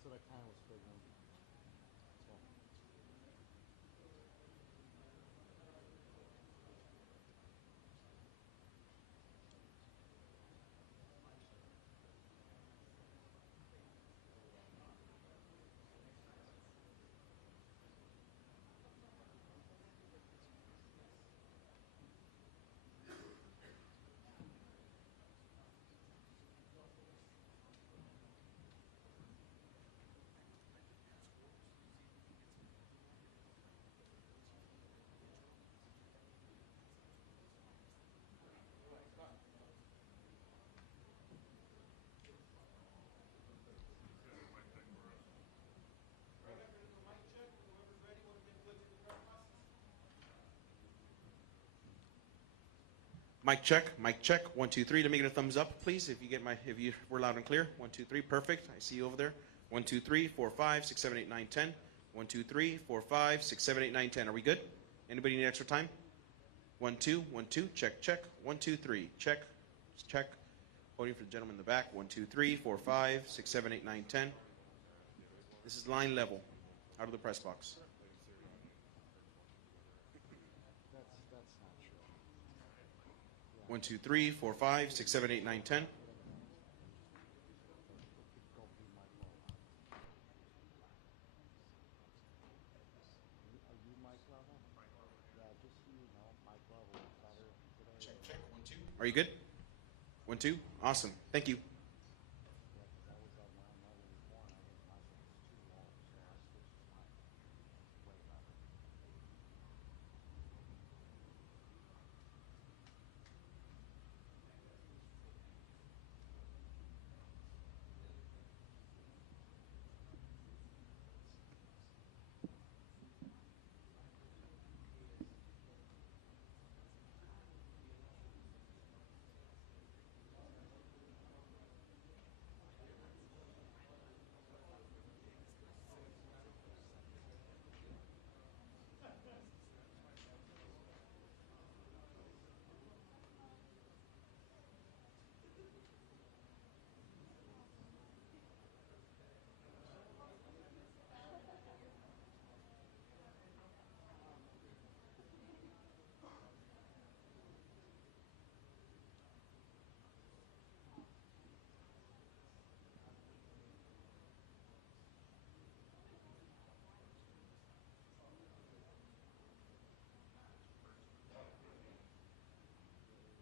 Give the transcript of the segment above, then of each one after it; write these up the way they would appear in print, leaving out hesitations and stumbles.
That's what I kind of was figuring. So. Mic check, mic check. 1, 2, 3. Let me get a thumbs up, please. If you were loud and clear. 1, 2, 3. Perfect. I see you over there. 1, 2, 3, 4, 5, 6, 7, 8, 9, 10. 1, 2, 3, 4, 5, 6, 7, 8, 9, 10. Are we good? Anybody need extra time? 1, 2, 1, 2. Check, check. 1, 2, 3. Check, check. Voting for the gentleman in the back. 1, 2, 3, 4, 5, 6, 7, 8, 9, 10. This is line level. Out of the press box. That's not true. Yeah. 1, 2, 3, 4, 5, 6, 7, 8, 9, 10. Go be my phone. Are you mic level? Yeah, just so you know, mic level is better today. Check, check. 1, 2. Are you good? 1, 2. Awesome. Thank you. Yeah, because I was at one level before and I think my phone was too low, so I switched to mine. Way better.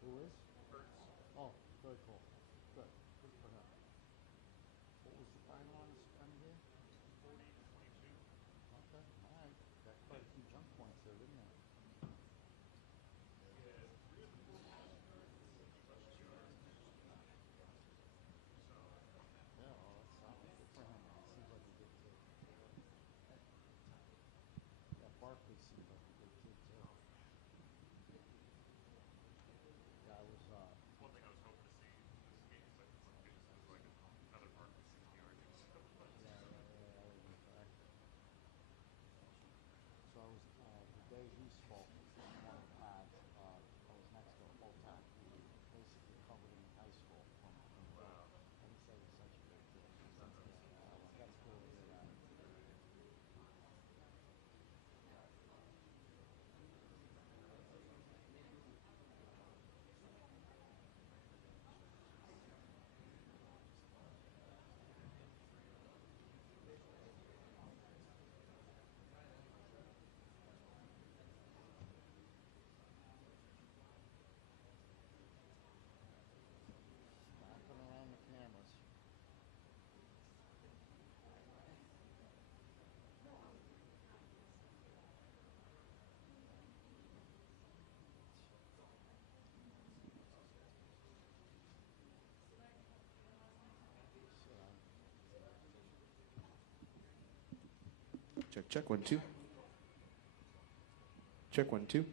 Who is? Oh, very cool. Good. Good for him. What was the final on his NBA? 40 to 22. Okay, all right. Got quite a few jump points there, didn't he? Yeah, well, that's solid. Good for him. It seems like a good kid. Yeah, Barkley seems like a good kid too. Yeah, I was. One thing I was hoping to see this game is like another Barkley 60 yard Yeah, that would be correct. So I was the day he spoke on one of the pads. I was next to a full-time who basically covered him in high school from work, and he said he's such a good kid. So that's cool to hear that. Smacking around the cameras. Check, check. 1, 2. Check, 1, 2.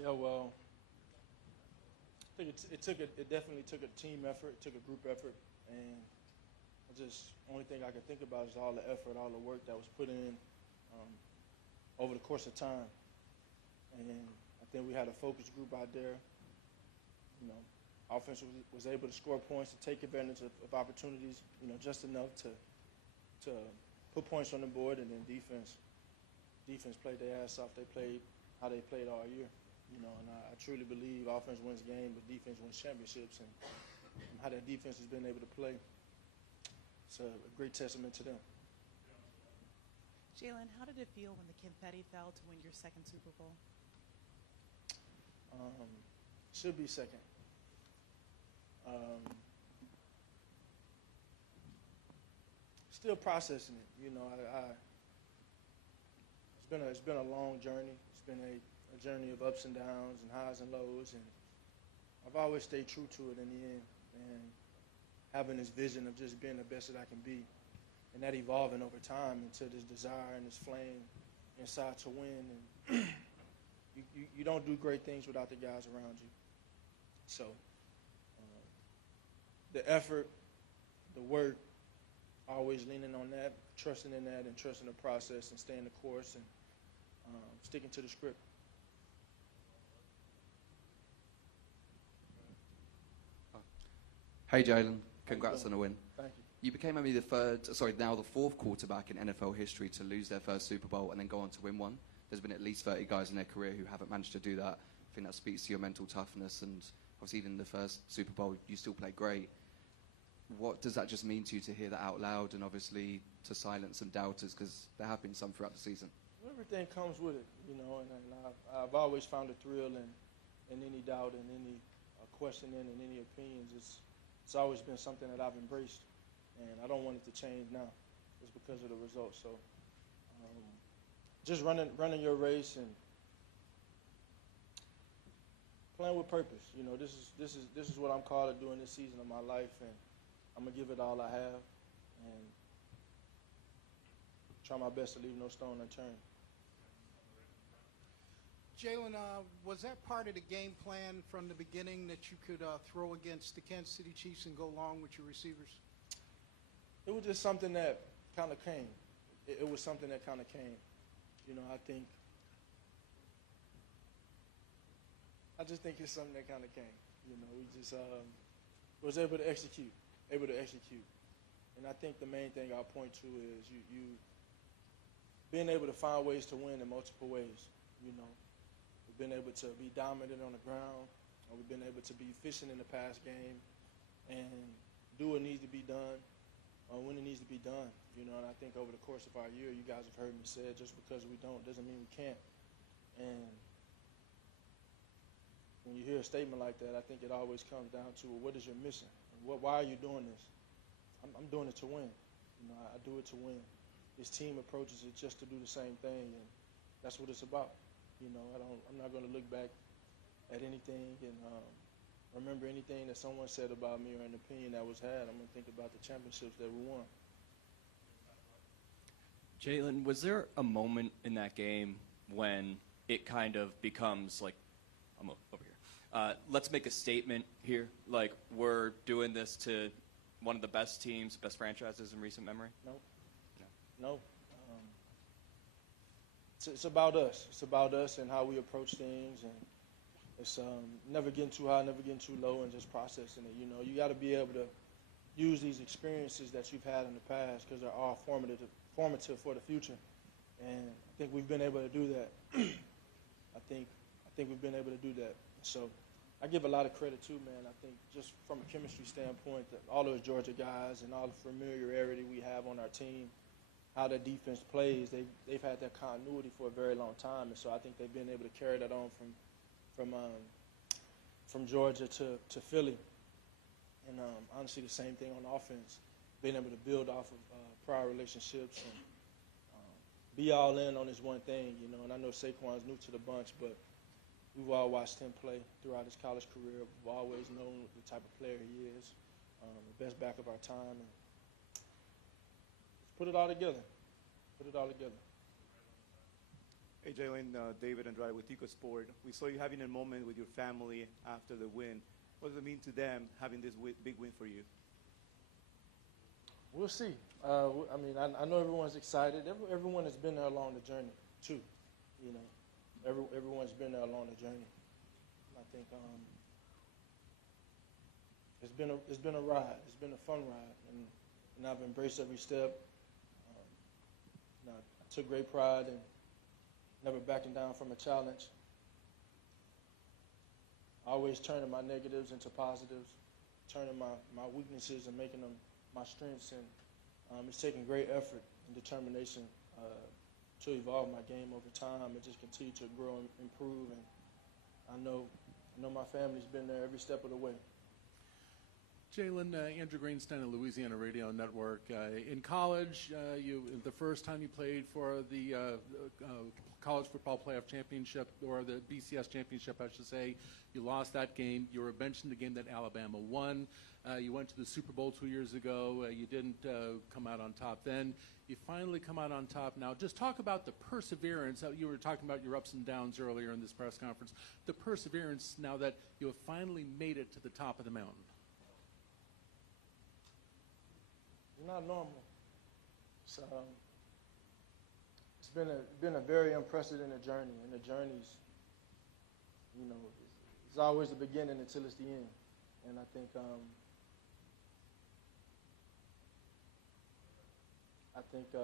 Yeah, well, I think it definitely took a team effort, it took a group effort, and only thing I can think about is all the effort, all the work that was put in over the course of time. And I think we had a focus group out there. You know, offense was able to score points, to take advantage of opportunities, you know, just enough to put points on the board, and then defense played their ass off. They played how they played all year. You know, and I truly believe offense wins games, but defense wins championships, and how that defense has been able to play. It's a great testament to them. Jalen, how did it feel when the confetti fell to win your second Super Bowl? Should be second. Still processing it. You know, it's been a long journey. It's been a journey of ups and downs and highs and lows, and I've always stayed true to it in the end, and having this vision of just being the best that I can be, and that evolving over time into this desire and this flame inside to win. And you don't do great things without the guys around you. So the effort, the work, always leaning on that, trusting in that, and trusting the process, and staying the course, and sticking to the script. Hey Jalen, congrats on the win. Thank you. You became only the fourth quarterback in NFL history to lose their first Super Bowl and then go on to win one. There's been at least 30 guys in their career who haven't managed to do that. I think that speaks to your mental toughness, and obviously even in the first Super Bowl, you still played great. What does that just mean to you to hear that out loud, and obviously to silence some doubters, because there have been some throughout the season? Everything comes with it, you know, and I've always found a thrill in any doubt and any questioning and any opinions. It's always been something that I've embraced, and I don't want it to change now. It's because of the results. So just running your race and playing with purpose. You know, this is what I'm called to do in this season of my life, and I'm gonna give it all I have and try my best to leave no stone unturned. Jalen, was that part of the game plan from the beginning, that you could throw against the Kansas City Chiefs and go long with your receivers? It was just something that kind of came. It was something that kind of came. You know, I just think it's something that kind of came. You know, we just was able to execute. And I think the main thing I'll point to is you being able to find ways to win in multiple ways. You know, we've been able to be dominant on the ground, or we've been able to be efficient in the pass game, and do what needs to be done when it needs to be done. You know, and I think over the course of our year, you guys have heard me say it, just because we don't doesn't mean we can't. And when you hear a statement like that, I think it always comes down to, well, what is your mission? Why are you doing this? I'm doing it to win. You know, I do it to win. This team approaches it just to do the same thing, and that's what it's about. You know, I'm not going to look back at anything and remember anything that someone said about me or an opinion that was had. I'm going to think about the championships that we won. Jalen, was there a moment in that game when it kind of becomes like, I'm over here, let's make a statement here, like we're doing this to one of the best teams, best franchises in recent memory? No. It's about us. It's about us and how we approach things, and it's never getting too high, never getting too low, and just processing it. You know, you got to be able to use these experiences that you've had in the past, because they're all formative for the future. And I think we've been able to do that. I think we've been able to do that. So I give a lot of credit too, man. I think just from a chemistry standpoint, that all those Georgia guys and all the familiarity we have on our team, how the defense plays, they've had that continuity for a very long time, and so I think they've been able to carry that on from Georgia to Philly. And honestly, the same thing on offense, being able to build off of prior relationships and be all in on this one thing, you know. And I know Saquon's new to the bunch, but we've all watched him play throughout his college career. We've always known the type of player he is, the best back of our time. And let's put it all together. Hey, Jalen, David Andrade with Tico Sport. We saw you having a moment with your family after the win. What does it mean to them having this big win for you? We'll see. I mean, I know everyone's excited. Everyone has been there along the journey, too. You know, everyone's been there along the journey. I think it's been a ride. It's been a fun ride, and I've embraced every step. I took great pride in never backing down from a challenge. Always turning my negatives into positives, turning my weaknesses and making them my strengths. And it's taken great effort and determination to evolve my game over time and just continue to grow and improve. And I know my family's been there every step of the way. Jalen, Andrew Greenstein of Louisiana Radio Network. In college, the first time you played for the College Football Playoff Championship, or the BCS Championship, I should say, you lost that game. You were benched in the game that Alabama won. You went to the Super Bowl 2 years ago. You didn't come out on top then. You finally come out on top now. Just talk about the perseverance. You were talking about your ups and downs earlier in this press conference. The perseverance now that you have finally made it to the top of the mountain. Not normal. It's been a very unprecedented journey, and the journey's, you know, it's always the beginning until it's the end. And I think it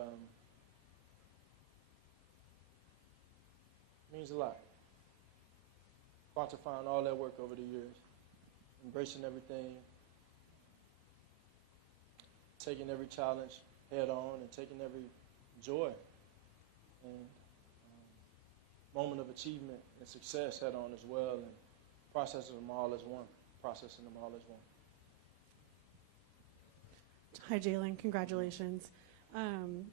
means a lot. Quantifying all that work over the years, embracing everything, taking every challenge head on, and taking every joy and moment of achievement and success head on as well, and processing them all as one. Hi, Jalen. Congratulations.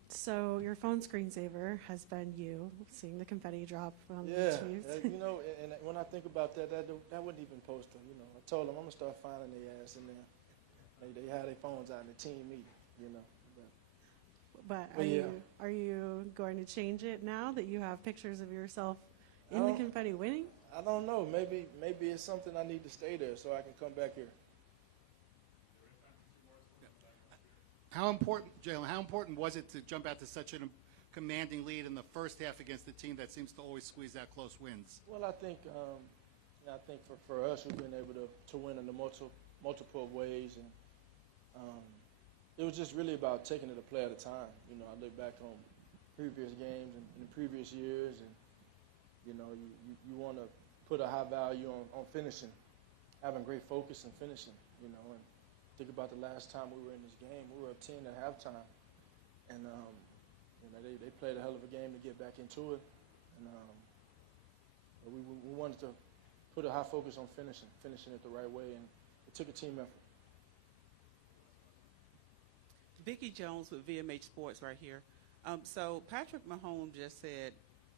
So your phone screensaver has been you seeing the confetti drop on the Chiefs. You know, and when I think about that wasn't even posted. You know, I told them I'm gonna start finding their ass in there. They had their phones out in the team meeting, you know. But yeah. Are you going to change it now that you have pictures of yourself in the confetti winning? I don't know. Maybe it's something I need to stay there so I can come back here. How important, Jalen, how important was it to jump out to such a commanding lead in the first half against a team that seems to always squeeze out close wins? Well, I think for us, we've been able to win in the multiple ways, and it was just really about taking it a play at a time. You know, I look back on previous games and in previous years, and you know, you want to put a high value on finishing, having great focus and finishing. You know, and think about the last time we were in this game. We were up 10 at halftime, and you know, they played a hell of a game to get back into it, and we wanted to put a high focus on finishing it the right way, and it took a team effort. Vicki Jones with VMH Sports right here. So Patrick Mahomes just said,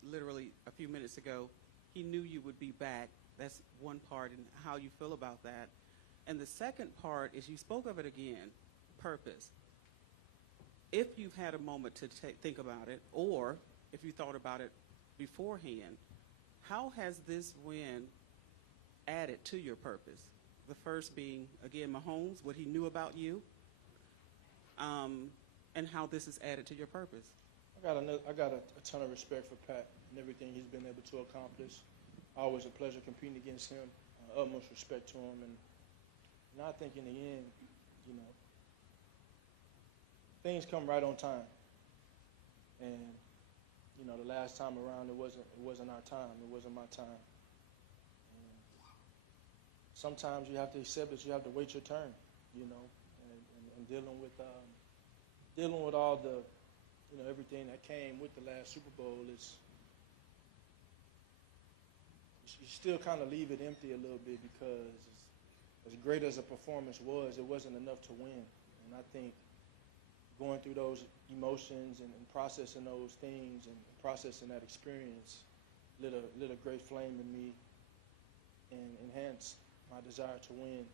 literally a few minutes ago, he knew you would be back. That's one part, and how you feel about that. And the second part is you spoke of it again, purpose. If you've had a moment to think about it, or if you thought about it beforehand, how has this win added to your purpose? The first being, again, Mahomes, what he knew about you, and how this has added to your purpose. I got a ton of respect for Pat and everything he's been able to accomplish. Always a pleasure competing against him. Utmost respect to him, and I think in the end, you know, things come right on time. And you know, the last time around, it wasn't our time. It wasn't my time. And sometimes you have to accept that you have to wait your turn. You know, and dealing with all the, you know, everything that came with the last Super Bowl is, you still kind of leave it empty a little bit, because as great as a performance was, it wasn't enough to win. And I think going through those emotions and processing those things and processing that experience lit a great flame in me and enhanced my desire to win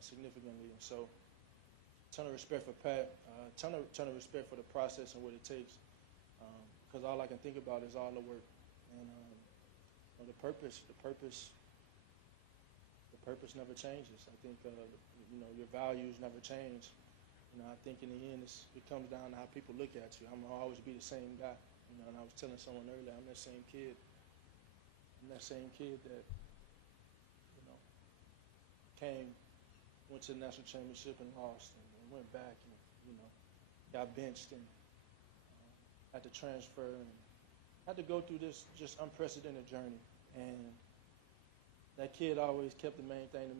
significantly. And so, ton of respect for Pat, ton of respect for the process and what it takes. because all I can think about is all the work and the purpose. The purpose never changes. I think your values never change. I think in the end it comes down to how people look at you. I'm gonna always be the same guy. And I was telling someone earlier, I'm that same kid. I'm that same kid that went to the national championship and lost, and went back and got benched and had to transfer and had to go through this just unprecedented journey. And that kid always kept the main thing,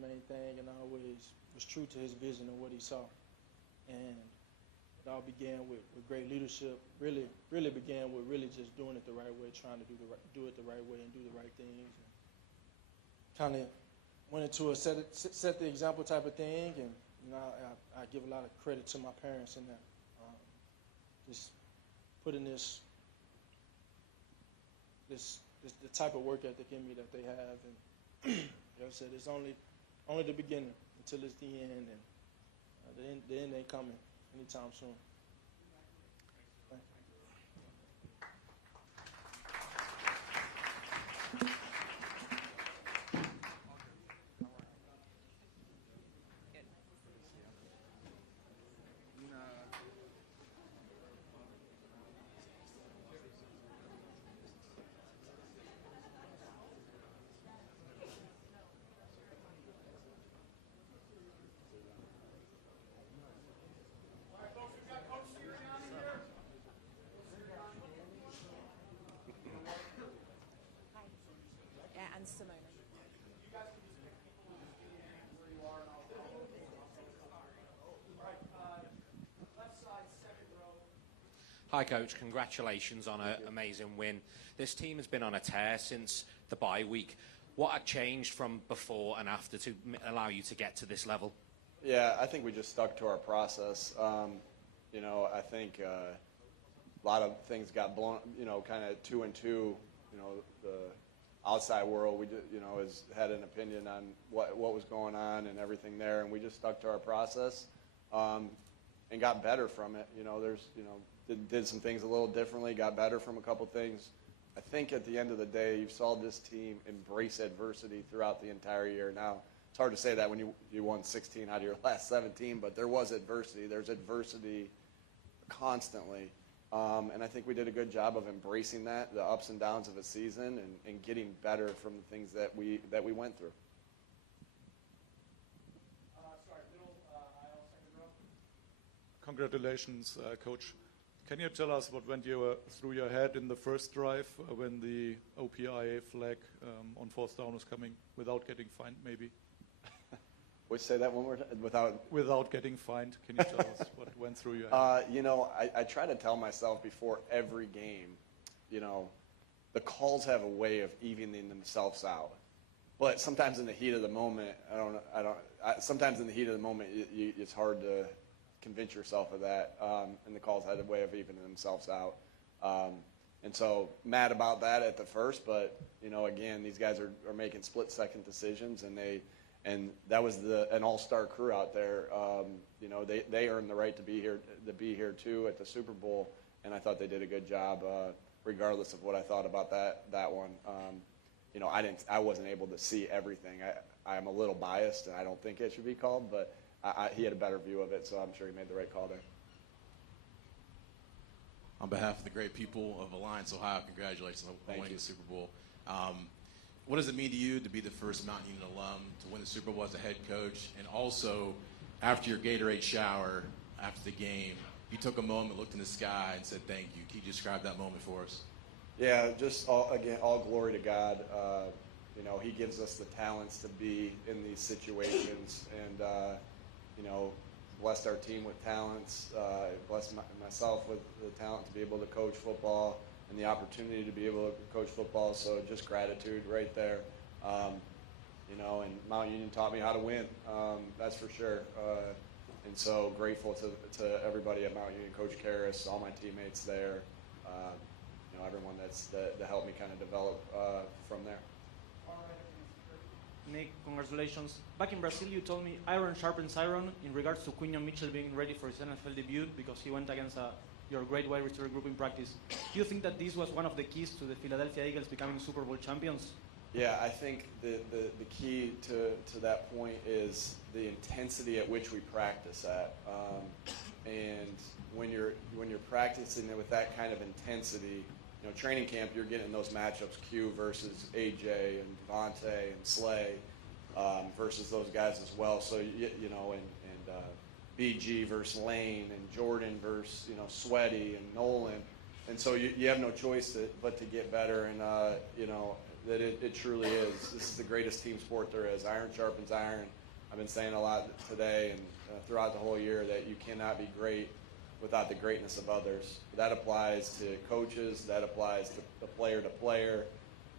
and always was true to his vision and what he saw. And it all began with great leadership. Really began with really just doing it the right way, trying to do it the right way and do the right things. Kind of went into a set the example type of thing, and I give a lot of credit to my parents in that. Just putting this the type of work ethic in me that they have, and like I said, it's only the beginning until it's the end, and the end ain't coming anytime soon. Thank you. And Simona. Hi, Coach. Congratulations on an amazing win. This team has been on a tear since the bye week. What had changed from before and after to allow you to get to this level? Yeah, I think we just stuck to our process. I think a lot of things got blown, kind of 2 and 2. The outside world, has had an opinion on what was going on and everything there, and we just stuck to our process and got better from it. Did some things a little differently, got better from a couple things. I think at the end of the day, you saw this team embrace adversity throughout the entire year. Now, it's hard to say that when you won 16 out of your last 17, but there was adversity. There's adversity constantly. And I think we did a good job of embracing that, the ups and downs of a season, and getting better from the things that we went through. Congratulations, Coach. Can you tell us what went through your head in the first drive when the OPIA flag on 4th down was coming without getting fined, maybe? Would you say that one more time? Without getting fined, can you tell us what went through your head? I try to tell myself before every game, the calls have a way of evening themselves out. But sometimes in the heat of the moment, sometimes in the heat of the moment, it's hard to convince yourself of that. And the calls had a way of evening themselves out. And so mad about that at the first, but again, these guys are making split-second decisions, and that was an all-star crew out there. They earned the right to be here too at the Super Bowl, and I thought they did a good job, regardless of what I thought about that one. I wasn't able to see everything. I'm a little biased, and I don't think it should be called, but he had a better view of it, so I'm sure he made the right call there. On behalf of the great people of Alliance, Ohio, congratulations on winning the Super Bowl. What does it mean to you to be the first Mount Union alum to win the Super Bowl as a head coach? And also, after your Gatorade shower, after the game, you took a moment, looked in the sky, and said thank you. Can you describe that moment for us? Yeah, just all glory to God. He gives us the talents to be in these situations, and blessed our team with talents, blessed myself with the talent to be able to coach football and the opportunity to be able to coach football. So just gratitude right there. And Mount Union taught me how to win, that's for sure. And so grateful to everybody at Mount Union, Coach Karras, all my teammates there, everyone that helped me kind of develop from there. Nick, congratulations. Back in Brazil, you told me iron sharpens iron in regards to Quinyon Mitchell being ready for his NFL debut because he went against a your great wide receiver group in practice. Do you think that this was one of the keys to the Philadelphia Eagles becoming Super Bowl champions? Yeah, I think the key to that point is the intensity at which we practice at. And when you're practicing it with that kind of intensity, you know, training camp, you're getting those matchups, Q versus AJ and Devontae and Slay versus those guys as well. So, you know, and BG versus Lane and Jordan versus, you know, Sweaty and Nolan. And so you have no choice but to get better. And, you know, that it truly is. This is the greatest team sport there is. Iron sharpens iron. I've been saying a lot today and throughout the whole year that you cannot be great without the greatness of others. That applies to coaches. That applies to player to player.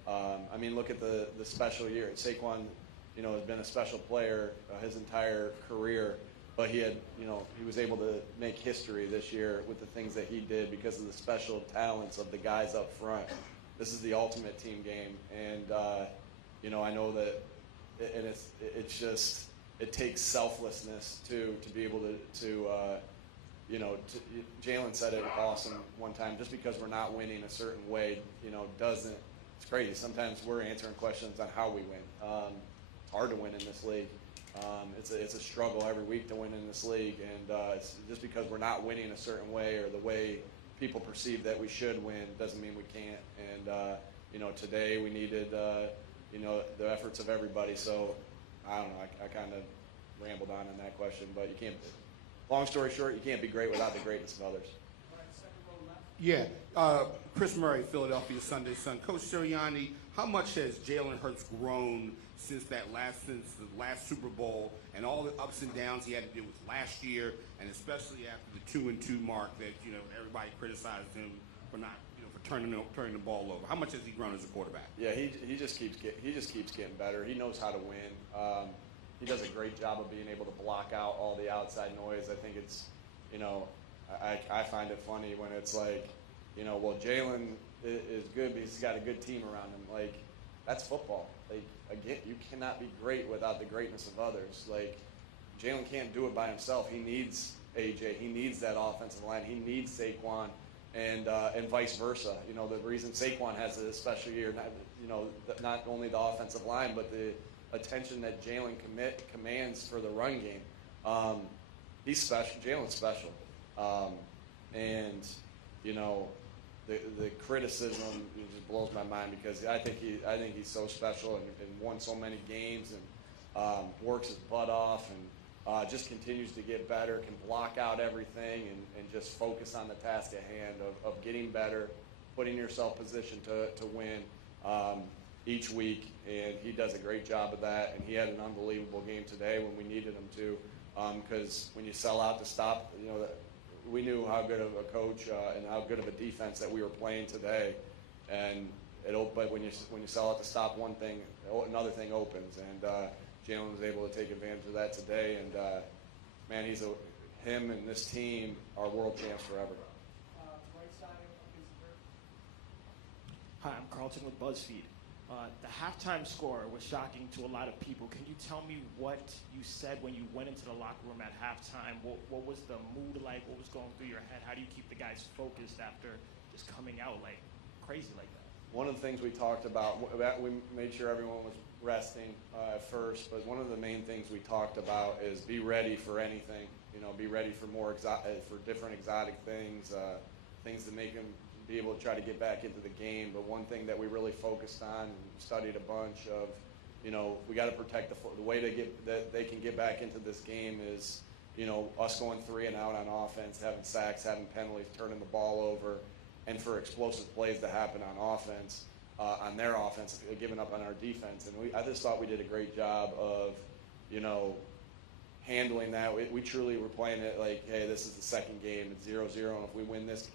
I mean, look at the special year. Saquon, you know, has been a special player his entire career, but he was able to make history this year with the things that he did because of the special talents of the guys up front. This is the ultimate team game, and you know, I know that, and it's just, it takes selflessness to be able to you know, Jalen said it awesome one time. Just because we're not winning a certain way, you know, doesn't. It's crazy. Sometimes we're answering questions on how we win. It's hard to win in this league. It's a struggle every week to win in this league, and it's just because we're not winning a certain way or the way people perceive that we should win doesn't mean we can't. And you know, today we needed you know, the efforts of everybody. So I don't know. I kind of rambled on that question, but you can't. Long story short, you can't be great without the greatness of others. Yeah. Chris Murray, Philadelphia Sunday Sun. Coach Sirianni, how much has Jalen Hurts grown since the last Super Bowl and all the ups and downs he had to deal with last year, and especially after the 2-2 mark that, you know, everybody criticized him for not, you know, for turning the ball over? How much has he grown as a quarterback? Yeah, he just keeps getting better. He knows how to win. He does a great job of being able to block out all the outside noise. I think it's, you know, I find it funny when it's like, you know, well, Jalen is good because he's got a good team around him. Like, that's football. Like, again, you cannot be great without the greatness of others. Like, Jalen can't do it by himself. He needs AJ. He needs that offensive line. He needs Saquon, and vice versa. You know, the reason Saquon has a special year, not only the offensive line, but the attention that Jalen commands for the run game. He's special. Jalen's special. And, you know, the criticism just blows my mind because I think he's so special and won so many games and works his butt off and just continues to get better, can block out everything and just focus on the task at hand of getting better, putting yourself positioned to win each week, and he does a great job of that. And he had an unbelievable game today when we needed him to, because when you sell out to stop, you know, we knew how good of a coach and how good of a defense that we were playing today, and but when you sell out to stop one thing, another thing opens, and Jalen was able to take advantage of that today. And man, him and this team are world champs forever. Hi, I'm Carlton with BuzzFeed. The halftime score was shocking to a lot of people. Can you tell me what you said when you went into the locker room at halftime? What was the mood like? What was going through your head? How do you keep the guys focused after just coming out like crazy like that? One of the things we talked about, we made sure everyone was resting at first, but one of the main things we talked about is be ready for anything. You know, be ready for for different exotic things, things that make them be able to try to get back into the game. But one thing that we really focused on and studied a bunch of, you know, we got to protect the way that they can get back into this game is, you know, us going 3 and out on offense, having sacks, having penalties, turning the ball over, and for explosive plays to happen on offense, on their offense, giving up on our defense. And I just thought we did a great job of, you know, handling that. We truly were playing it like, hey, this is the second game. It's 0-0, and if we win this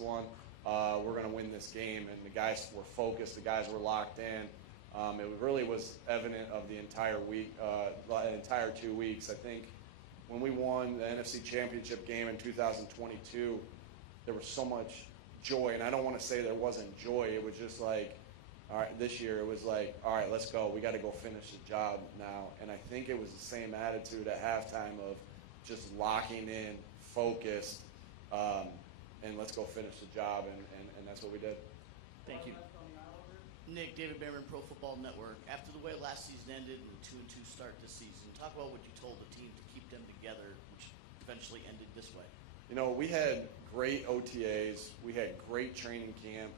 one, we're going to win this game. And the guys were focused. The guys were locked in. It really was evident of the entire week, the entire 2 weeks. I think when we won the NFC Championship game in 2022, there was so much joy. And I don't want to say there wasn't joy. It was just like, all right, this year it was like, all right, let's go. We got to go finish the job now. And I think it was the same attitude at halftime of just locking in, focused, and let's go finish the job, and that's what we did. Thank you. Nick, David Behrman, Pro Football Network. After the way last season ended and the 2-2 start this season, talk about what you told the team to keep them together, which eventually ended this way. You know, we had great OTAs. We had great training camp.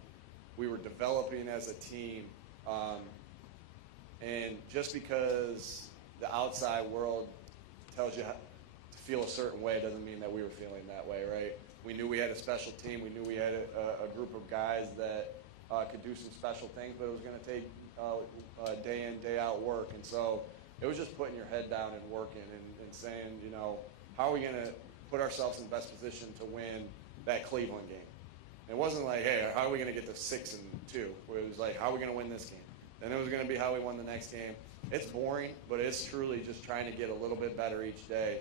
We were developing as a team. And just because the outside world tells you how to feel a certain way doesn't mean that we were feeling that way, right? We knew we had a special team. We knew we had a group of guys that could do some special things, but it was going to take day in, day out work. And so it was just putting your head down and working and saying, you know, how are we going to put ourselves in the best position to win that Cleveland game? And it wasn't like, hey, how are we going to get to 6-2? It was like, how are we going to win this game? Then it was going to be how we won the next game. It's boring, but it's truly just trying to get a little bit better each day.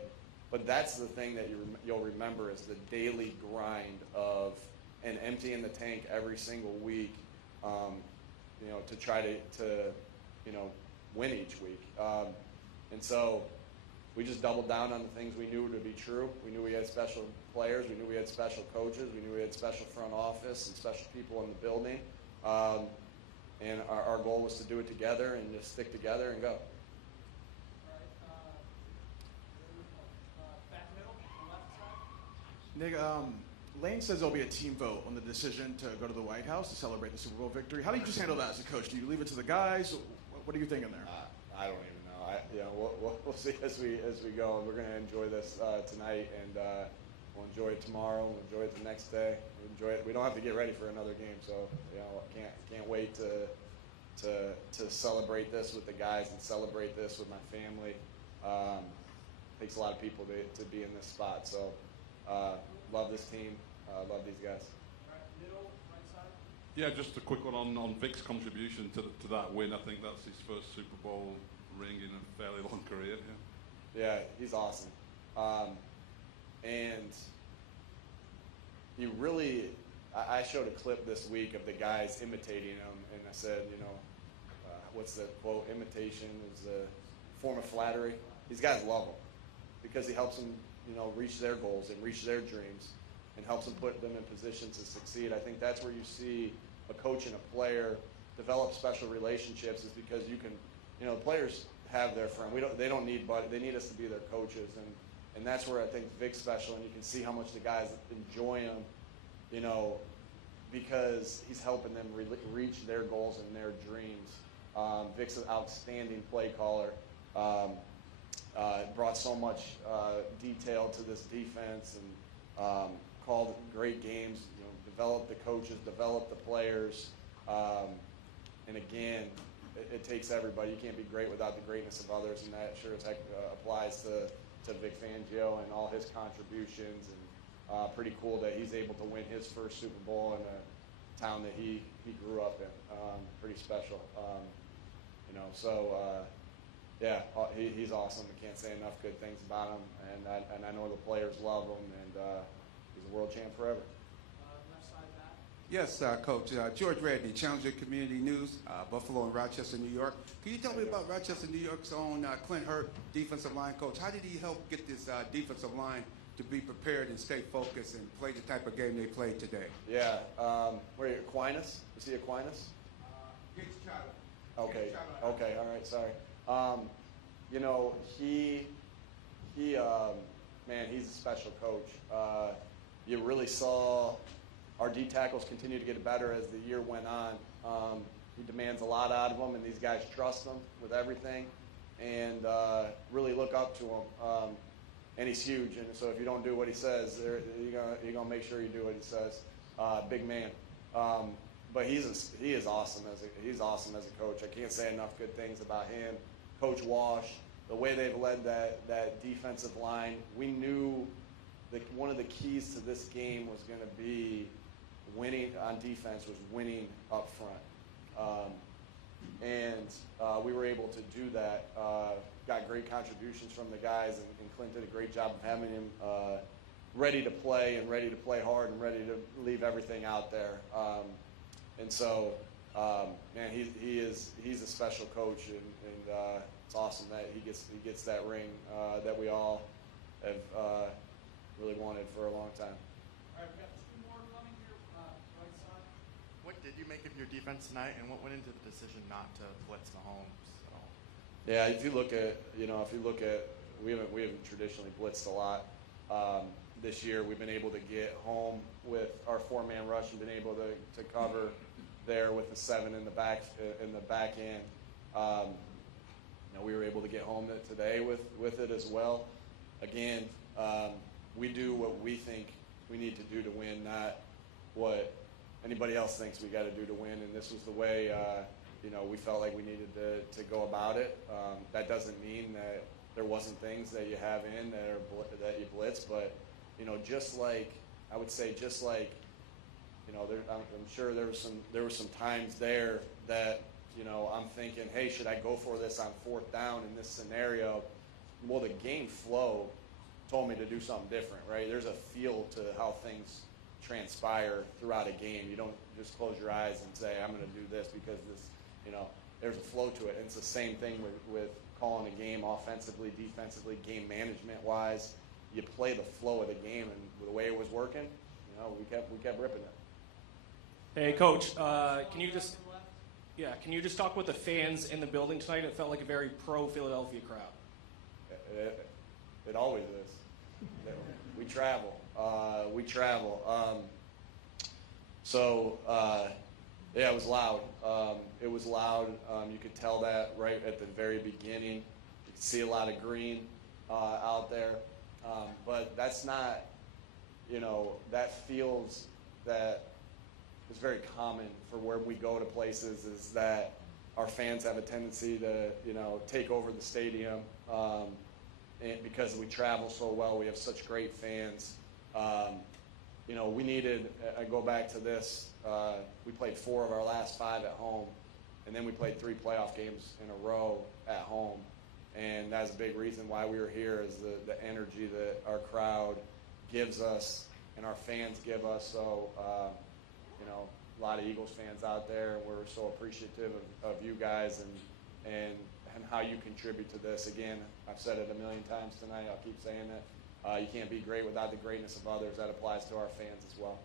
But that's the thing that you'll remember is the daily grind of and emptying the tank every single week, you know, to try to you know, win each week. And so we just doubled down on the things we knew to be true. We knew we had special players. We knew we had special coaches. We knew we had special front office and special people in the building. And our goal was to do it together and just stick together and go. Nick, Lane says there'll be a team vote on the decision to go to the White House to celebrate the Super Bowl victory. How do you just handle that as a coach? Do you leave it to the guys? What are you thinking there? I don't even know. You know, we'll see as we go. We're going to enjoy this tonight, and we'll enjoy it tomorrow. We'll enjoy it the next day. We'll enjoy it. We don't have to get ready for another game, so you know, can't wait to celebrate this with the guys and celebrate this with my family. Takes a lot of people to be in this spot. So love this team. Love these guys. Yeah, just a quick one on Vic's contribution to that win. I think that's his first Super Bowl ring in a fairly long career. Yeah, he's awesome. And he really, I showed a clip this week of the guys imitating him, and I said, you know, what's the quote? Imitation is a form of flattery. These guys love him because he helps them, you know, reach their goals and reach their dreams, and helps them put them in position to succeed. I think that's where you see a coach and a player develop special relationships, is because you can, you know, players have their friend. They don't need buddy. They need us to be their coaches, and that's where I think Vic's special, and you can see how much the guys enjoy him, you know, because he's helping them reach their goals and their dreams. Vic's an outstanding play caller. Brought so much detail to this defense, and called great games. You know, developed the coaches, developed the players, and again, it takes everybody. You can't be great without the greatness of others, and that sure as heck applies to Vic Fangio and all his contributions. And pretty cool that he's able to win his first Super Bowl in a town that he grew up in. Pretty special, you know. So. Yeah, he's awesome. I can't say enough good things about him, and I know the players love him, and he's a world champ forever. Yes, Coach. George Redney, Challenger Community News, Buffalo and Rochester, New York. Can you tell me about Rochester, New York's own Clint Hurt, defensive line coach? How did he help get this defensive line to be prepared and stay focused and play the type of game they played today? Yeah. Where are you, Aquinas? Is he Aquinas? Okay. Okay. All right. Sorry. You know, man, he's a special coach. You really saw our D tackles continue to get better as the year went on. He demands a lot out of them, and these guys trust him with everything, and really look up to him. And he's huge, and so if you don't do what he says, you're gonna make sure you do what he says. Big man. But he is awesome he's awesome as a coach. I can't say enough good things about him. Coach Wash, the way they've led that defensive line, we knew that one of the keys to this game was going to be winning on defense, was winning up front. And we were able to do that. Got great contributions from the guys, and Clint did a great job of having him ready to play and ready to play hard and ready to leave everything out there. And so, man, he's a special coach, and it's awesome that he gets that ring that we all have really wanted for a long time. All right, we got 2 more did you make of your defense tonight, and what went into the decision not to blitz Mahomes at all? Yeah, if you look at, we haven't traditionally blitzed a lot. This year, we've been able to get home with our 4-man rush and been able to cover there with the 7 in the back end. We were able to get home today with it as well. Again, we do what we think we need to do to win, not what anybody else thinks we got to do to win. And this was the way we felt like we needed to go about it. That doesn't mean that there wasn't things that you have in that you blitz, but just like I'm sure there were some times there that I'm thinking, hey, should I go for this on 4th down in this scenario? Well, the game flow told me to do something different, right? There's a feel to how things transpire throughout a game. You don't just close your eyes and say, I'm going to do this because this, there's a flow to it. And it's the same thing with calling a game offensively, defensively, game management-wise. You play the flow of the game, and the way it was working, we kept ripping it. Hey, Coach, can you just talk with the fans in the building tonight? It felt like a very pro-Philadelphia crowd. It always is. We travel. Yeah, it was loud. It was loud. You could tell that right at the very beginning. You could see a lot of green out there. But that's not, that feels that is very common for where we go to places, is that our fans have a tendency to, take over the stadium. And because we travel so well, we have such great fans. We needed, I go back to this, we played 4 of our last 5 at home, and then we played 3 playoff games in a row at home. And that's a big reason why we were here, is the energy that our crowd gives us and our fans give us. So, a lot of Eagles fans out there, and we're so appreciative of you guys and how you contribute to this. Again, I've said it a million times tonight. I'll keep saying it. You can't be great without the greatness of others. That applies to our fans as well.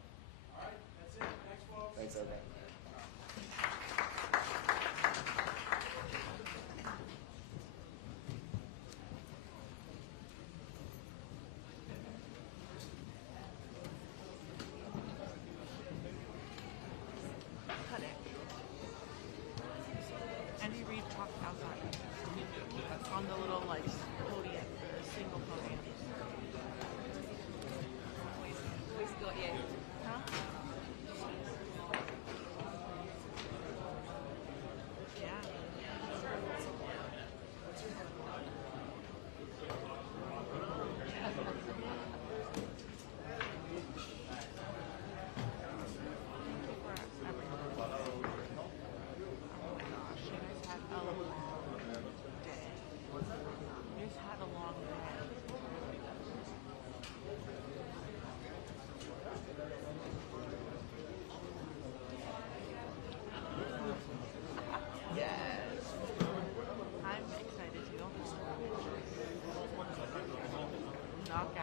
All right, that's it. Thanks, folks. Thanks, everybody. Cut it. Andy Reid talked outside. That's on the little podium, the single podium. Huh? Knockout.